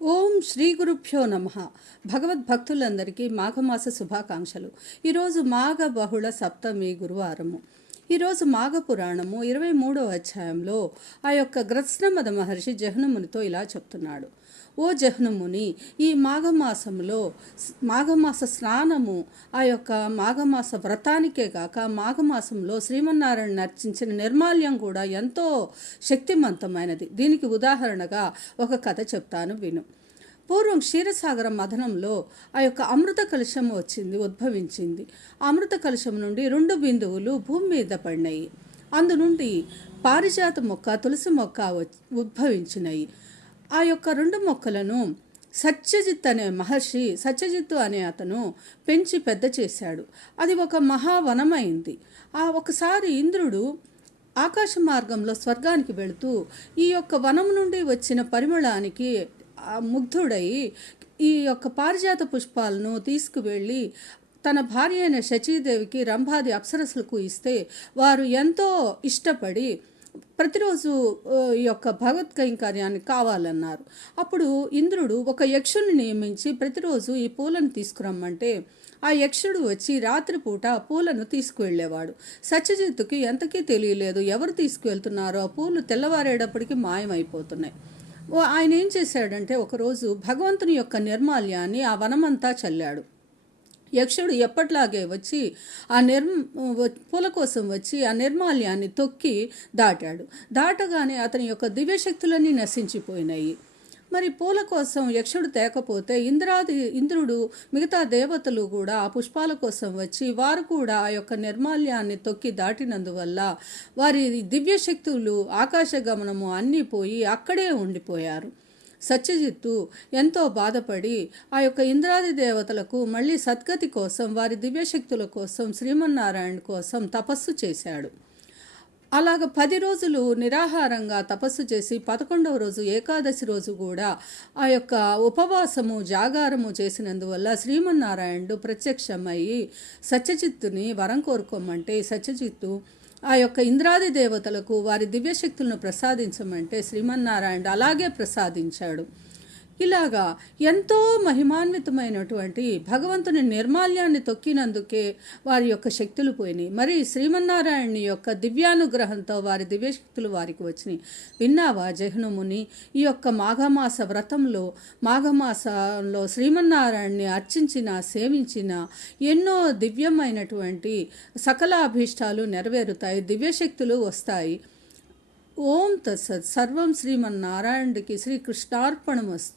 ఓం శ్రీ గురుభ్యో నమ. భగవద్భక్తులందరికీ మాఘమాస శుభాకాంక్షలు. ఈరోజు మాఘ బహుళ సప్తమి గురువారము. ఈరోజు మాఘ పురాణము 23వ అధ్యాయంలో ఆ యొక్క గ్రత్స్నమద మహర్షి జహ్నుమునితో ఇలా చెప్తున్నాడు. ఓ జహ్నుముని, ఈ మాఘమాస స్నానము ఆ యొక్క మాఘమాస వ్రతానికే కాక మాఘమాసంలో శ్రీమన్నారాయణ అర్చించిన నిర్మాల్యం కూడా ఎంతో శక్తివంతమైనది. దీనికి ఉదాహరణగా ఒక కథ చెప్తాను, విను. పూర్వం క్షీరసాగర మథనంలో ఆ యొక్క అమృత కలశం ఉద్భవించింది. అమృత కలశం నుండి 2 బిందువులు భూమి మీద పడినాయి. అందు నుండి పారిజాత మొక్క, తులసి మొక్క ఉద్భవించినాయి. ఆ యొక్క 2 మొక్కలను సత్యజిత్తు అనే అతను పెంచి పెద్ద చేశాడు. అది ఒక మహావనమైంది. ఒకసారి ఇంద్రుడు ఆకాశ మార్గంలో స్వర్గానికి వెళుతూ ఈ యొక్క వనం నుండి వచ్చిన పరిమళానికి ముగ్ధుడై ఈ యొక్క పారిజాత పుష్పాలను తీసుకువెళ్ళి తన భార్య అయిన శచీదేవికి, రంభాది అప్సరసులకు ఇస్తే వారు ఎంతో ఇష్టపడి ప్రతిరోజు ఈ యొక్క భగవత్ కైంకర్యాన్ని కావాలన్నారు. అప్పుడు ఇంద్రుడు ఒక యక్షుని నియమించి ప్రతిరోజు ఈ పూలను తీసుకురమ్మంటే ఆ యక్షుడు వచ్చి రాత్రిపూట పూలను తీసుకువెళ్ళేవాడు. సత్యజిత్తుకి ఎంతకీ తెలియలేదు ఎవరు తీసుకువెళ్తున్నారో. ఆ పూలు తెల్లవారేటప్పటికి మాయమైపోతున్నాయి. ఆయన ఏం చేశాడంటే ఒకరోజు భగవంతుని యొక్క నిర్మాల్యాన్ని ఆ వనమంతా చల్లాడు. యక్షుడు ఎప్పట్లాగే వచ్చి పూల కోసం వచ్చి ఆ నిర్మాల్యాన్ని తొక్కి దాటగానే అతని యొక్క దివ్యశక్తులన్నీ నశించిపోయినాయి. మరి పూల కోసం యక్షుడు తేకపోతే ఇంద్రుడు, మిగతా దేవతలు కూడా ఆ పుష్పాల కోసం వచ్చి వారు కూడా ఆ యొక్క నిర్మాల్యాన్ని తొక్కి దాటినందువల్ల వారి దివ్యశక్తులు, ఆకాశ గమనము అన్నీ పోయి అక్కడే ఉండిపోయారు. సత్యజిత్తు ఎంతో బాధపడి ఆ యొక్క ఇంద్రాది దేవతలకు మళ్ళీ సద్గతి కోసం, వారి దివ్యశక్తుల కోసం, శ్రీమన్నారాయణ కోసం తపస్సు చేశాడు. అలాగ 10 రోజులు నిరాహారంగా తపస్సు చేసి 11వ రోజు ఏకాదశి రోజు కూడా ఆ యొక్క ఉపవాసము, జాగారము చేసినందువల్ల శ్రీమన్నారాయణుడు ప్రత్యక్షమయ్యి సత్యజిత్తుని వరం కోరుకోమంటే సత్యజిత్తు ఆ యొక్క ఇంద్రాది దేవతలకు వారి దివ్యశక్తులను ప్రసాదించమంటే శ్రీమన్నారాయణుడు అలాగే ప్రసాదించాడు. ఇలాగా ఎంతో మహిమాన్వితమైనటువంటి భగవంతుని నిర్మాల్యాన్ని తొక్కినందుకే వారి యొక్క శక్తులు పోయినాయి. మరి శ్రీమన్నారాయణుని యొక్క దివ్యానుగ్రహంతో వారి దివ్యశక్తులు వారికి వచ్చినాయి. విన్నావా జహ్నుముని? ఈ యొక్క మాఘమాసంలో శ్రీమన్నారాయణ్ణి అర్చించిన, సేవించిన ఎన్నో దివ్యమైనటువంటి సకల అభీష్టాలు నెరవేరుతాయి, దివ్యశక్తులు వస్తాయి. ఓం తత్సత్. సర్వం శ్రీమన్నారాయణుడికి శ్రీకృష్ణార్పణమస్తు.